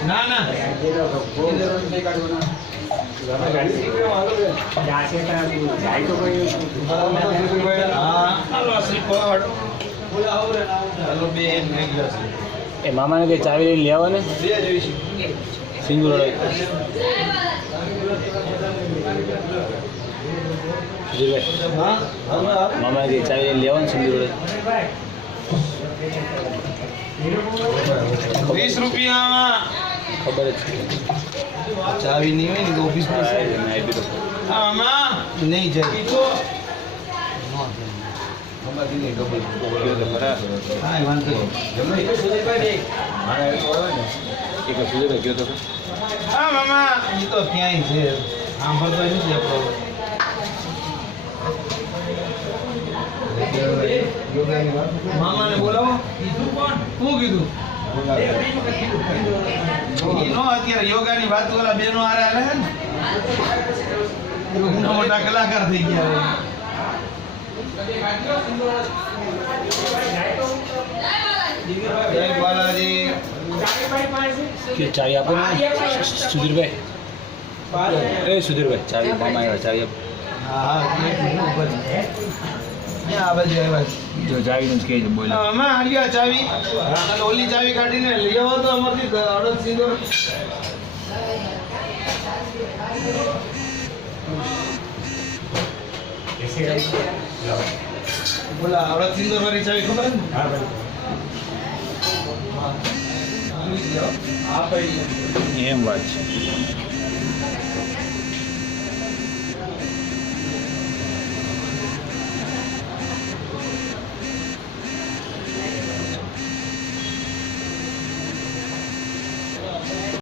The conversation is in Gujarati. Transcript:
ના ના એ મામાને કઈ ચાવી લઈને લેવા ને સિંગુર મામાને કઈ ચાવી લઈને લેવા ને સિંગુર 20 રૂપિયા ખબર જ છે ચાવી નહીં હોય ને તો ઓફિસમાં હા મામા નહીં જાય હા વાંધો હા મામા એ તો ક્યાંય છે સાંભળતો નથી આપણો મામાને બોલાવો કીધું કોણ શું કીધું નો અત્યારે યોગાની વાત ઓલા બેનો હારે હાલે છે ને મોટા કલાકાર થઈ ગયા જય બાલાજી ચાવી આપો ને સુધીરભાઈ એ સુધીરભાઈ ચાવી મામા આવ્યા ચાવી આપો હા આ બાજુ આવ્યા જો ચાવી નું કહે છે બોલ આમાં આલ્યા ચાવી અને ઓલી ચાવી કાઢીને લઈ આવો તો અમારથી અડદ સીધો બોલા અડદ સિંદૂર વાળી ચાવી ખબર ને હા ભાઈ એમ વાત છે